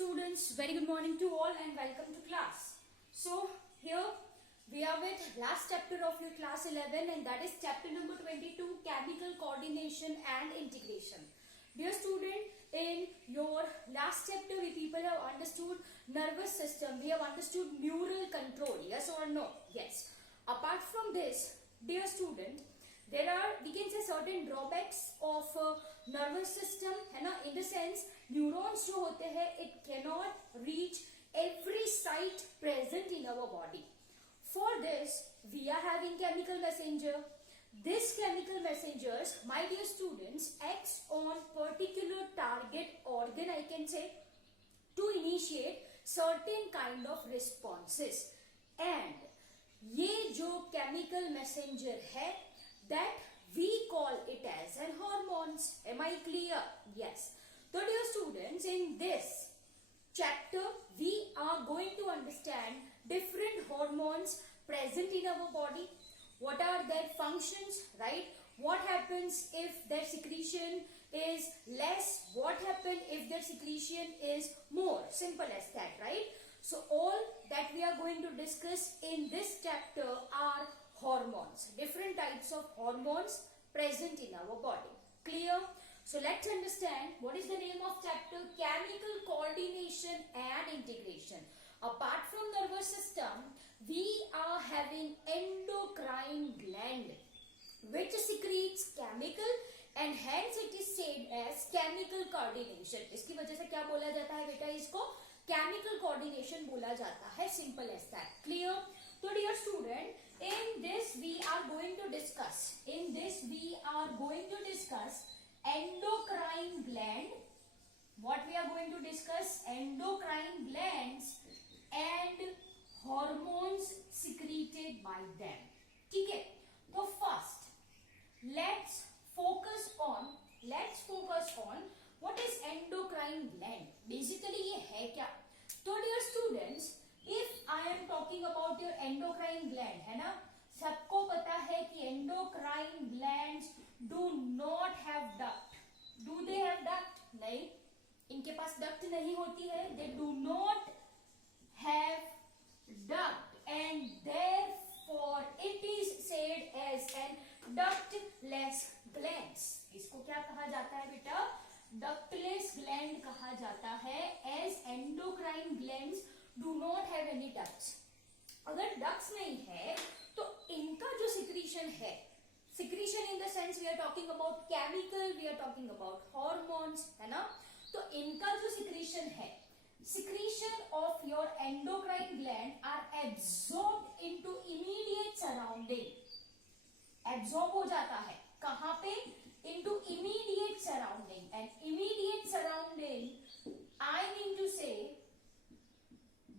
students, very good morning to all and welcome to class. So here we are with last chapter of your class 11 and that is chapter number 22, chemical coordination and integration. Dear student, in your last chapter we people have understood nervous system, we have understood neural control, yes or no? Yes. Apart from this, dear student, there are, we can say, certain drawbacks of nervous system, है ना? In the sense, neurons जो होते हैं, it cannot reach every site present in our body. For this, we are having chemical messenger. These chemical messengers, my dear students, acts on particular target organ, I can say, to initiate certain kind of responses. And ये जो chemical messenger है, that we call it as an hormones. Am I clear? Yes. So dear students, in this chapter we are going to understand different hormones present in our body. What are their functions, right? What happens if their secretion is less? What happens if their secretion is more? Simple as that, right? So all that we are going to discuss in this chapter are hormones, different types of hormones present in our body. Clear? So let's understand what is the name of chapter: chemical coordination and integration. Apart from nervous system, we are having endocrine gland which secretes chemical and hence it is said as chemical coordination. इसकी वजह से क्या बोला जाता है बेटा? इसको chemical coordination बोला जाता है. Simple as that. Clear? So dear student, in this we are going to discuss endocrine gland. What we are going to discuss? Endocrine glands and hormones secreted by them. ठीक है? तो first let's focus on what is endocrine gland. Basically ये है क्या? तो dear students, if I am talking about your endocrine gland, है ना, सबको पता है कि endocrine glands do not have duct. Do they have duct? नहीं, इनके पास duct नहीं होती है. They do not have duct and therefore it is said as an ductless glands. इसको क्या कहा जाता है बेटा? Ductless gland कहा जाता है, as endocrine glands do not have any ducts. अगर ducts नहीं है तो इनका जो secretion है, secretion in the sense we are talking about chemical, we are talking about hormones, है ना? तो इनका जो secretion है, secretion of your endocrine gland are absorbed into immediate surrounding. Absorb हो जाता है कहाँ पे? Into immediate surrounding. And immediate surrounding, I mean to say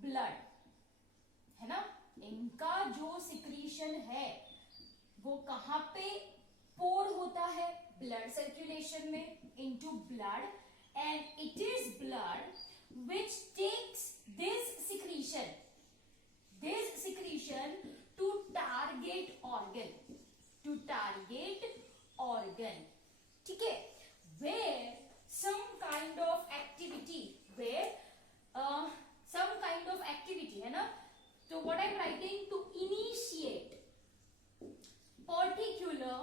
blood, है ना? इनका जो secretion है वो कहाँ पे pour होता है? Blood circulation में, into blood, and it is blood which takes this secretion to target organ, ठीक है? Where some kind of activity, है ना? So what I am writing, to initiate particular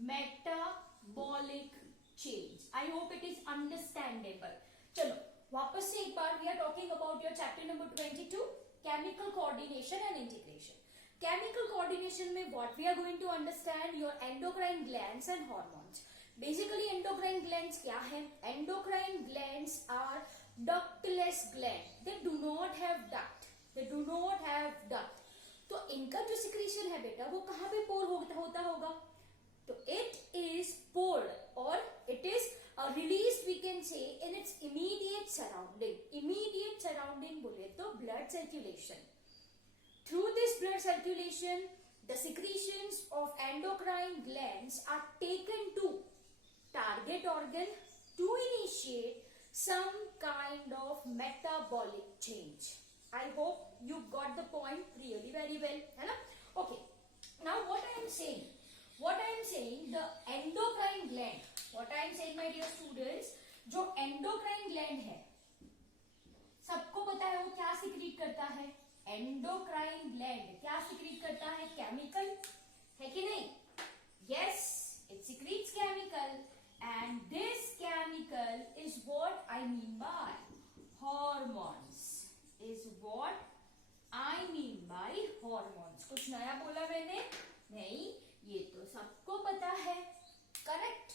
metabolic change, I hope it is understandable. चलो वापस से एक बार, we are talking about your chapter number 22, chemical coordination and integration. Chemical coordination में what we are going to understand? Your endocrine glands and hormones. Basically endocrine glands क्या है? Endocrine glands are ductless gland. They do not have duct. तो इनका जो secretion है बेटा वो कहाँ पे pour होता होगा? तो it is poured or it is released, we can say, in its immediate surrounding. Immediate surrounding बोले तो blood circulation. Through this blood circulation, the secretions of endocrine glands are taken to target organ to initiate some kind of metabolic change. I hope you got the point really very well, है ना? Okay. Now what I am saying, the endocrine gland what I am saying my dear students, जो endocrine gland है, सबको पता है वो क्या secrete करता है, एंडोक्राइन ग्लैंड क्या सिक्रीट करता है, केमिकल, है कि नहीं, yes, it secretes chemical and this chemical is what I mean by hormones, is what I mean by hormones. कुछ नया बोला मैंने? नहीं, ये तो सबको पता है, करेक्ट।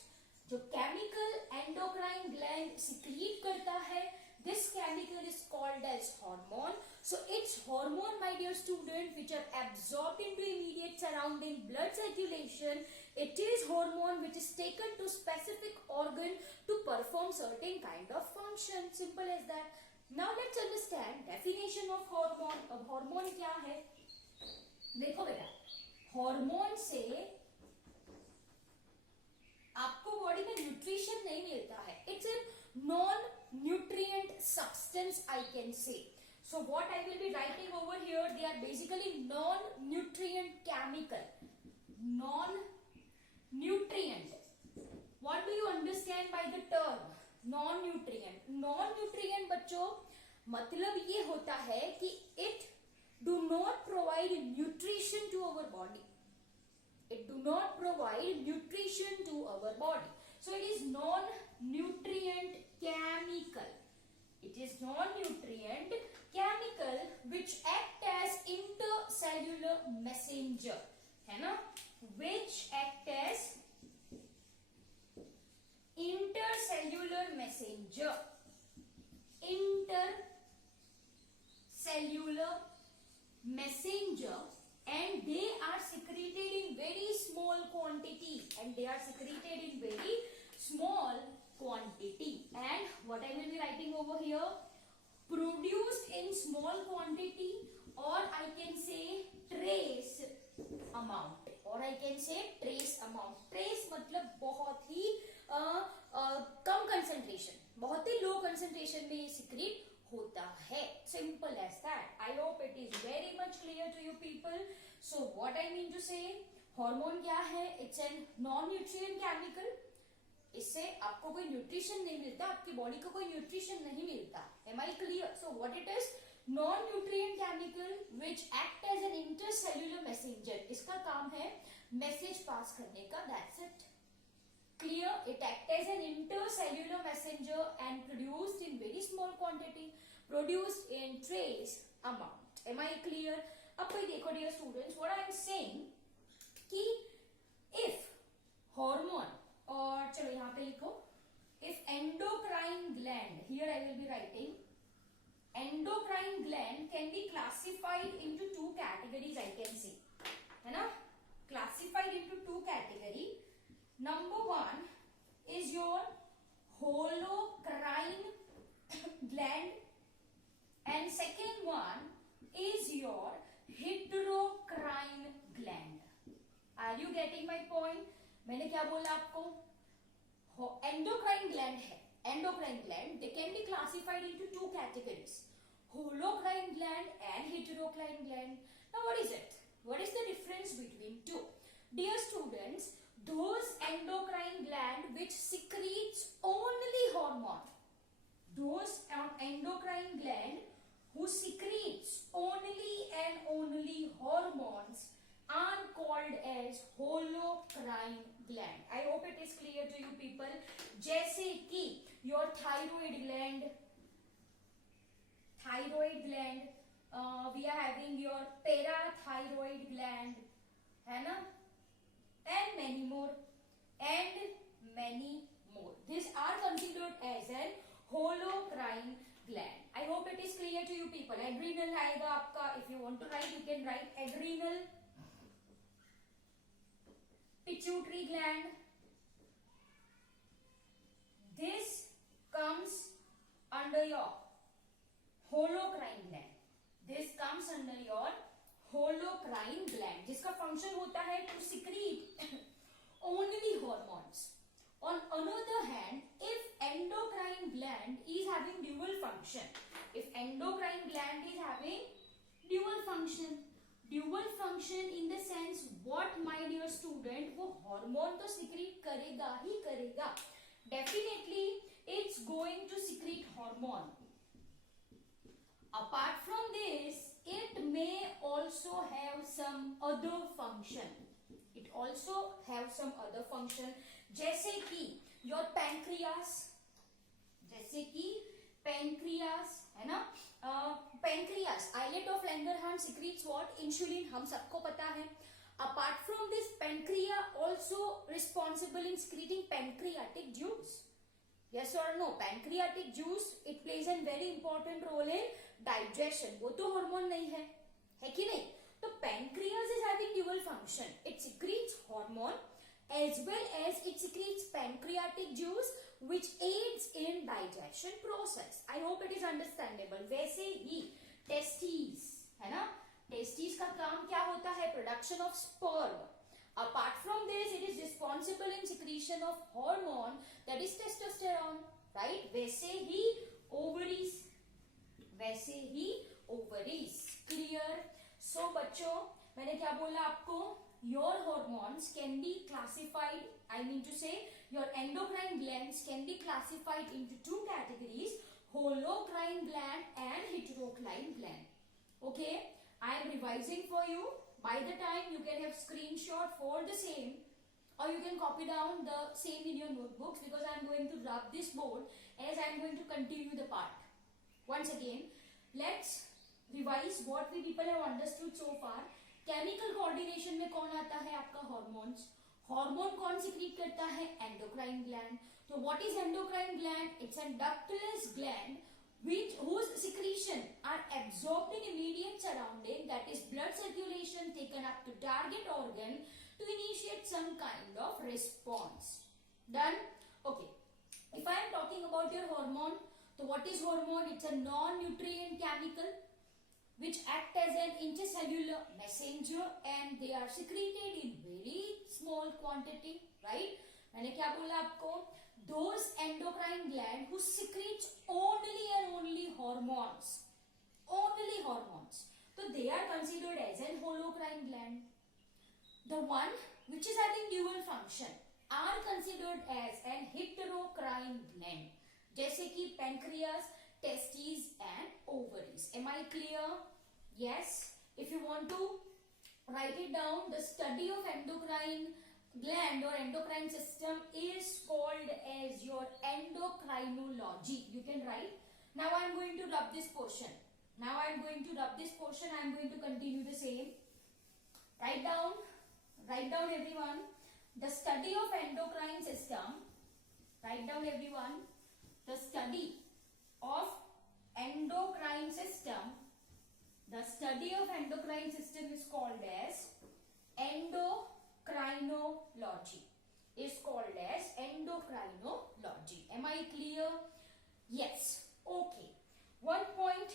जो केमिकल एंडोक्राइन ग्लैंड सिक्रीट करता है, this chemical is called as hormone. So it's hormone, my dear student, which are absorbed into immediate surrounding blood circulation. It is hormone which is taken to specific organ to perform certain kind of function. Simple as that. Now let's understand definition of hormone. अब hormone क्या है? देखो बेटा, hormone से आपको body में nutrition नहीं मिलता है, it's a non nutrient substance, I can say. So what I will be writing over here, they are basically non-nutrient chemical. Non-nutrient. What do you understand by the term non-nutrient? Non-nutrient बच्चों मतलब ये होता है कि it do not provide nutrition to our body. It do not provide nutrition to our body. So it is non-nutrient chemical. It is non-nutrient chemical which act as intercellular messenger, है ना? Which act as intercellular messenger. Intercellular messenger, and they are secreted in very small quantity. And they are secreted in very small quantity. And what I will be writing over here, produced in small quantity, or I can say trace amount, or I can say trace amount. Trace मतलब बहुत ही कम concentration, बहुत ही low concentration में ये secrete होता है. Simple as that. I hope it is very much clear to you people. So what I mean to say, hormone क्या है? It's a non-nutrient chemical. इससे आपको कोई न्यूट्रिशन नहीं मिलता, आपकी बॉडी को कोई न्यूट्रिशन नहीं मिलता. Am I clear? So what it is? Non-nutrient chemical which act as an intercellular messenger. इसका काम है मैसेज पास करने का. That's it. Clear? It acts as an intercellular messenger and produced in very small quantity, produced in trace amount. Am I clear? अब कोई देखो dear students, what I am saying कि if hormone, और चलो यहाँ पे लिखो, if endocrine gland, here I will be writing, endocrine gland can be classified into two categories, I can say, है ना? Classified into two category. Number one is your holocrine gland, and second one is your heterocrine gland. Are you getting my point? मैंने क्या बोला आपको? Endocrine gland है, endocrine gland, they can be classified into two categories, holocrine gland and heterocrine gland. Now what is it? What is the difference between two? Dear students, those endocrine gland which secretes only hormone, those endocrine gland who secretes only and only hormones are called as holocrine gland. I hope it is clear to you people. जैसे कि your thyroid gland, we are having your parathyroid gland, है ना? And many more. These are considered as an holocrine gland. I hope it is clear to you people. Adrenal आएगा आपका. If you want to write, you can write adrenal. Pituitary gland. This comes under your holocrine gland. This comes under your holocrine gland, जिसका function होता है to secrete only hormones. On another hand, if endocrine gland is having dual function, if endocrine gland is having dual function in the sense what, my dear student, वो hormone तो secrete करेगा ही करेगा, definitely it's going to secrete hormone. Apart from this, it may also have some other function. It also have some other function, जैसे कि your pancreas, जैसे कि pancreas है ना, pancreas, islet of Langerhans secretes what? Insulin, हम सबको पता है. Apart from this, pancreas also responsible in secreting pancreatic juice. Yes or no? Pancreatic juice, it plays a very important role in digestion. वो तो hormone नहीं है कि नहीं? तो pancreas is having dual function. It secretes hormone as well as it secretes pancreatic juice which aids in digestion process. I hope it is understandable. वैसे ही testes है ना, testes का काम क्या होता है? Production of sperm. Apart from this, it is responsible in secretion of hormone that is testosterone, right? वैसे ही ovaries, वैसे ही ovaries. Clear? So बच्चों, मैंने क्या बोला आपको? Your hormones can be classified, I mean to say your endocrine glands can be classified into two categories, holocrine gland and heterocrine gland. Okay, I am revising for you. By the time you can have screenshot for the same, or you can copy down the same in your notebooks, because I am going to rub this board as I am going to continue the part. Once again, let's revise what we people have understood so far. Chemical coordination में कौन आता है? आपका hormones. Hormone कौन secrete करता है? Endocrine gland. तो what is endocrine gland? It's an ductless gland which whose secretion are absorbed in immediate surrounding, that is blood circulation taken up to target organ to initiate some kind of response. Done? Okay, if I am talking about your hormone, so what is hormone? It's a non-nutrient chemical which act as an intercellular messenger and they are secreted in very small quantity, right? मैंने क्या बोला आपको? Those endocrine gland who secretes only and only hormones, only hormones, so they are considered as an holocrine gland. The one which is having dual function are considered as an heterocrine gland, जैसे कि pancreas, testes and ovaries. Am I clear? Yes. If you want to write it down, the study of endocrine gland or endocrine system is called as your endocrinology. You can write. Now I am going to rub this portion. Now I am going to rub this portion. I am going to continue the same. Write down everyone. The study of endocrine system. Write down everyone. The study of endocrine system. The study of endocrine system is called as endocrinology. Is called as endocrinology. Am I clear? Yes. Okay. One point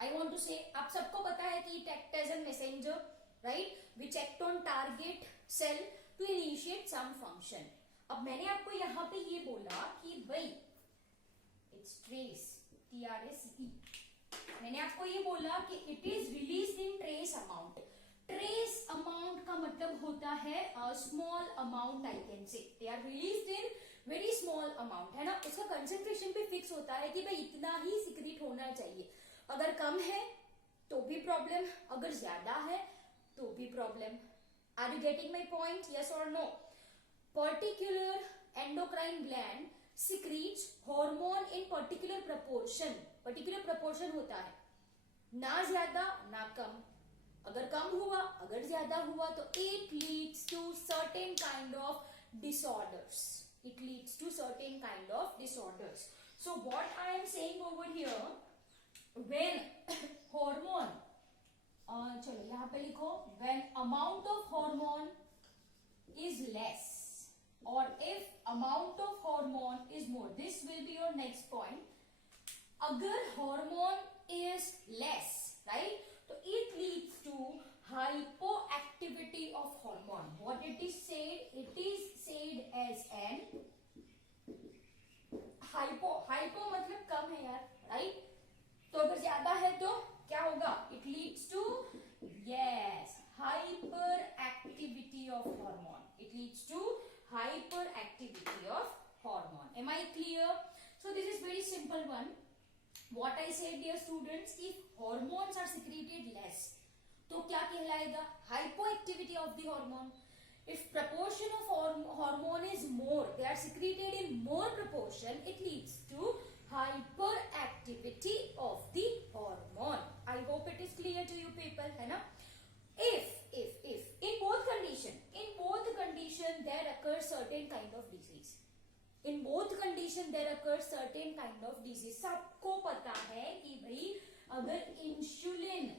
I want to say. आप सबको पता है कि it acts as a messenger, right? Which act on target cell to initiate some function. अब मैंने आपको यहाँ पे ये बोला कि भाई it's trace, TRACE. मैंने आपको ये बोला कि it is released in trace amount. Trace amount का मतलब होता है small amount, I can say. They are released in very small amount, है ना? उसका concentration पे fix होता है कि भाई इतना ही secrete होना चाहिए. अगर कम है तो भी problem, अगर ज्यादा है तो भी problem. Are you getting my point? Yes or no? Particular endocrine gland secretes hormone in particular proportion. Particular proportion होता है, ना ज्यादा ना कम. अगर कम हुआ, अगर ज्यादा हुआ तो it leads to certain kind of disorders. It leads to certain kind of disorders. So what I am saying over here, when hormone, चलो यहाँ पे लिखो, when amount of hormone is less or if amount of hormone is more, this will be your next point. अगर hormone is less, right, तो it leads to hypoactivity of hormone. What it is said? It is said as an hypo. Hypo मतलब कम है यार, right? तो अगर ज्यादा है तो क्या होगा? It leads to, yes, hyperactivity of hormone. It leads to hyperactivity of what I said, dear students, if hormones are secreted less, तो क्या कहलाएगा? Hypoactivity of the hormone. If proportion of hormone is more, they are secreted in more proportion, it leads to hyperactivity of the hormone. I hope it is clear to you people, है ना? If in both condition there occurs certain kind of disease. In both condition there occurs certain kind of disease. सबको पता है कि भाई अगर insulin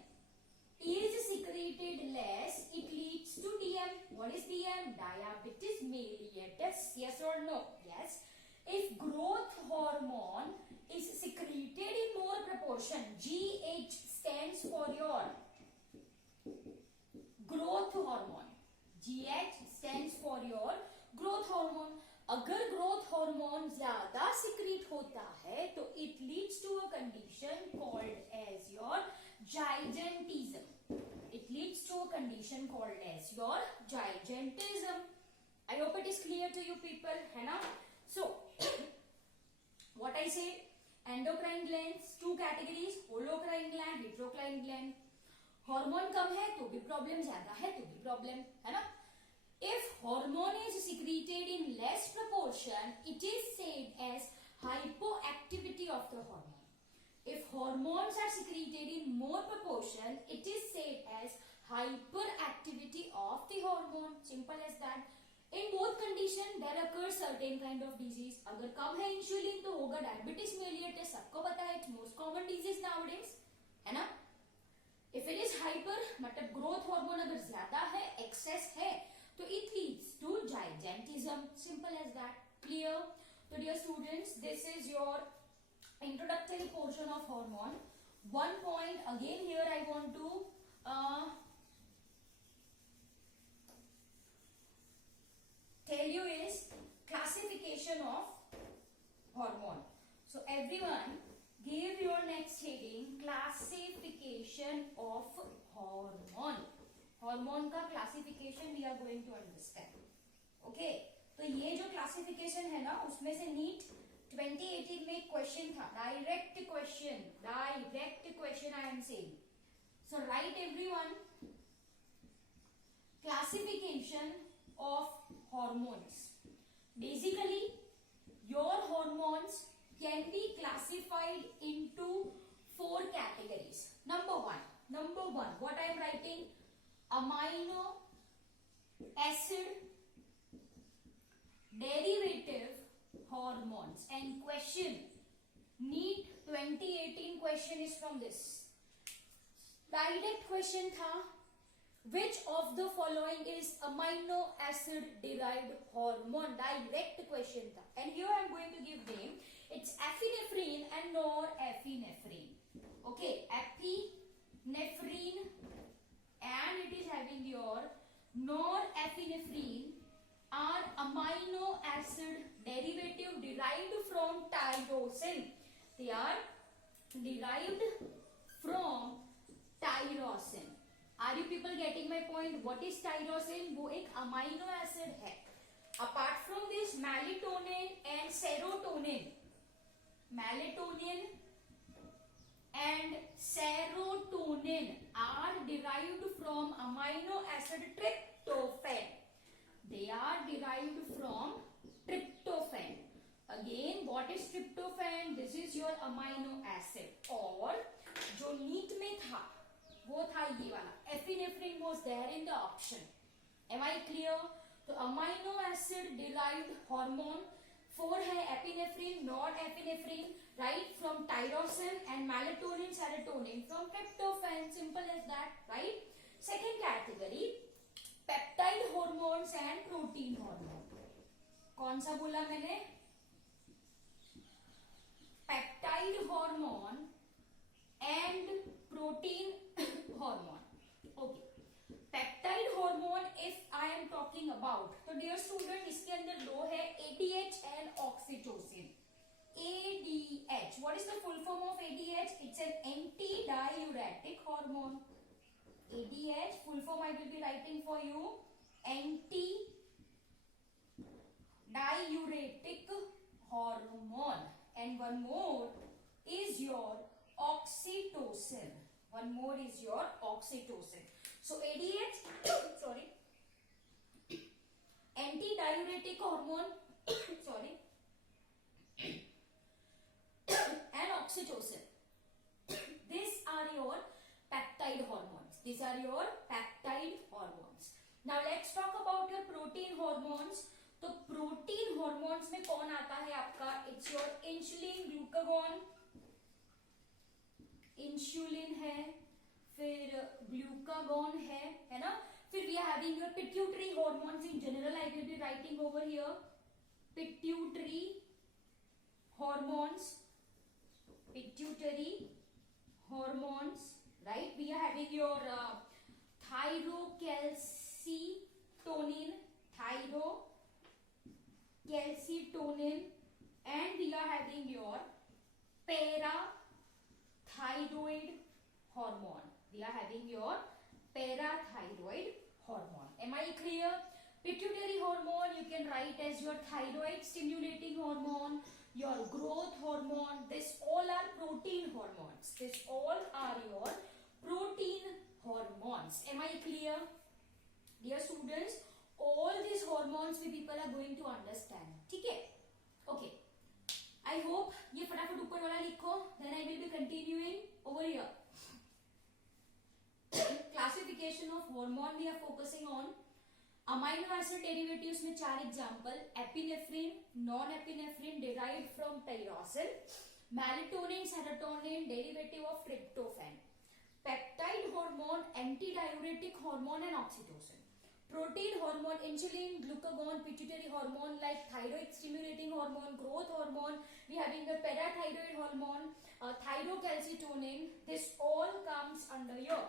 is secreted less, it leads to DM. What is DM? Diabetes mellitus. Yes or no? Yes. If growth hormone is secreted in more proportion, GH stands for your growth hormone. GH stands for your growth hormone. अगर growth hormone ज्यादा secrete होता है तो it leads to a condition called as your gigantism. It leads to a condition called as your gigantism. I hope it is clear to you people, है ना? So what I say, endocrine glands, two categories, holocrine gland, heterocrine gland. Hormone कम है तो भी problem, ज्यादा है तो भी प्रॉब्लम, है ना? If hormone is secreted in less proportion, it is said as hypoactivity of the hormone. If hormones are secreted in more proportion, it is said as hyperactivity of the hormone. Simple as that. In both condition there occurs certain kind of disease. अगर कम है insulin तो होगा diabetes mellitus, सबको पता है, it's most common disease nowadays, है ना? If it is hyper, मतलब growth hormone अगर ज्यादा है, excess है, तो it leads to gigantism. Simple as that. Clear? So dear students, this is your introductory portion of hormone. One point again here I want to tell you is classification of hormone. So everyone give your next heading classification of hormone. Hormone का classification we are going to understand. Okay? तो ये जो classification है ना, उसमें से NEET 2018 में question था, direct question I am saying. So write everyone classification of hormones. Basically your hormones can be classified into 4 categories. Number one, what I am writing, amino acid derivative hormones. And question, NEET 2018 question is from this. Direct question tha, which of the following is amino acid derived hormone? Direct question tha. And here I am going to give name. It's epinephrine and norepinephrine. Okay, epinephrine and it is having your norepinephrine are amino acid derivative derived from tyrosine. They are derived from tyrosine. Are you people getting my point? What is tyrosine? वो एक amino acid है. Apart from this, melatonin and serotonin. Melatonin and serotonin are derived from amino acid tryptophan. They are derived from tryptophan. Again, what is tryptophan? This is your amino acid. और जो NEET में था वो था ये वाला, epinephrine was there in the option. Am I clear? तो amino acid derived hormone 4 है, epinephrine, norepinephrine, right, from tyrosine, and melatonin, serotonin from tryptophan. Simple as that, right? Second category, peptide hormones and protein hormone. कौन सा बोला मैंने? Peptide hormone and protein hormone. Okay. Peptide hormone if I am talking about, तो dear student इसके अंदर दो है, ADH and oxytocin. ADH, what is the full form of ADH? It's an anti-diuretic hormone. ADH full form I will be writing for you, anti-diuretic hormone. And one more, is your oxytocin. One more is your oxytocin. So ADH, sorry, antidiuretic hormone, sorry, and oxytocin. These are your peptide hormones. These are your peptide hormones. Now let's talk about your protein hormones. तो protein hormones में कौन आता है आपका? It's your insulin, glucagon, insulin है, फिर glucagon है ना? फिर we are having your pituitary hormones in general. I will be writing over here pituitary hormones, pituitary hormones, right? We are having your thyrocalcitonin, and we are having your parathyroid hormone. We are having your parathyroid hormone. Am I clear? Pituitary hormone you can write as your thyroid stimulating hormone, your growth hormone. This all are protein hormones. This all are your protein hormones. Am I clear? Dear students, all these hormones we people are going to understand. ठीक है? Okay. I hope ये फटाफट ऊपर वाला लिखो. Then I will be continuing over here. Classification of hormone we are focusing on. Amino acid derivatives में 4 example. Epinephrine, non epinephrine derived from tyrosine, melatonin, serotonin derivative of tryptophan, peptide hormone, एंटीडायूरेटिक hormone and oxytocin, protein hormone, insulin, glucagon, pituitary hormone like thyroid stimulating hormone, growth hormone, we having the parathyroid hormone, thyrocalcitonin. This all comes under your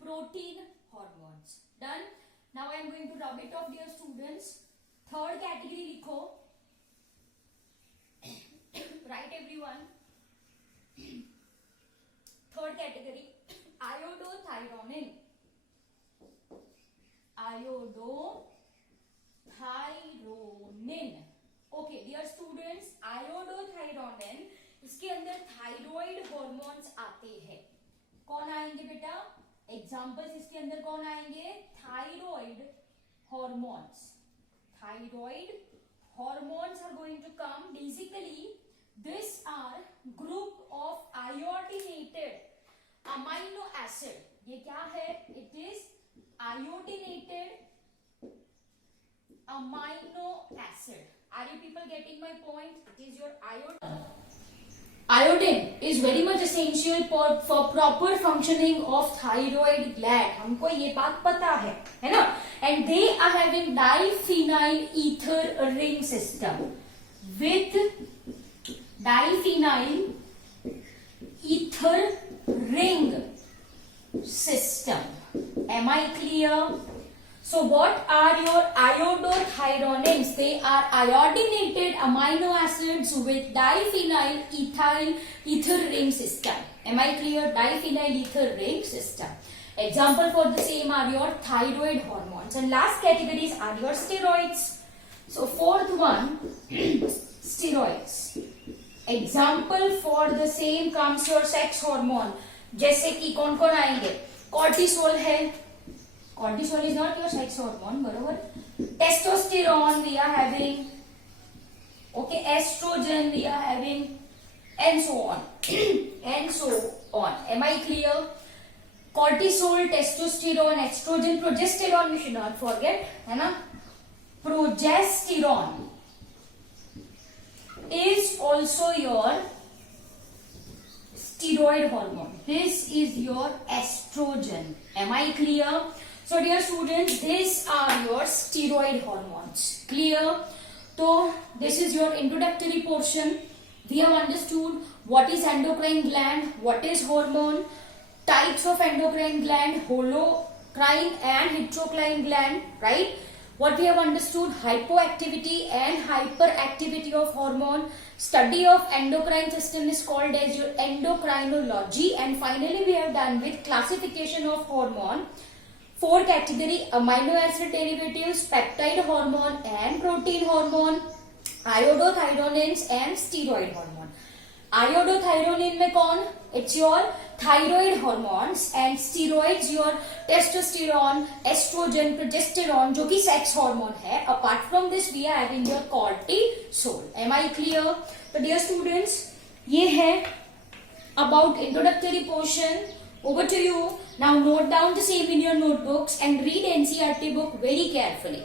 protein hormones. Done. Now I am going to rub it off, dear students. Third category लिखो. Write everyone. Third category, iodothyronin. Iodothyronin. Okay, dear students, iodothyronin इसके अंदर thyroid hormones आते हैं. कौन आएंगे बेटा? Examples इसके अंदर कौन आएंगे? Thyroid hormones. Thyroid hormones are going to come. Basically this are group of iodinated amino acid. ये क्या है? It is iodinated amino acid. Are you people getting my point? It is your iodine. Iodine is very much essential for proper functioning of thyroid gland. हमको ये बात पता है ना? And they are having diphenyl ether ring system. With diphenyl ether ring system. Am I clear? So what are your iodothyronins? They are iodinated amino acids with diphenyl ether ring system. Am I clear? Diphenyl ether ring system. Example for the same are your thyroid hormones. And last categories are your steroids. So fourth one, steroids. Example for the same comes your sex hormone. जैसे कि कौन कौन आएंगे? Cortisol है. Cortisol is not your sex hormone, बरोबर? Testosterone we are having. Okay, estrogen we are having, and so on. And so on. Am I clear? Cortisol, testosterone, estrogen, progesterone we should not forget, है ना? Progesterone is also your steroid hormone. This is your estrogen. Am I clear? So dear students, these are your steroid hormones. Clear? So this is your introductory portion. We have understood what is endocrine gland, what is hormone, types of endocrine gland, holocrine and heterocrine gland, right? What we have understood, hypoactivity and hyperactivity of hormone. Study of endocrine system is called as your endocrinology. And finally we have done with classification of hormone. 4 category: amino acid derivatives, peptide hormone and protein hormone, iodothyronins and steroid hormone. Iodothyronine में कौन? It's your thyroid hormones, and steroids your testosterone, estrogen, progesterone, जो कि sex hormone है. Apart from this we are having your cortisol. Am I clear? तो dear students, ये है about introductory portion. Over to you. Now note down the same in your notebooks and read NCERT book very carefully.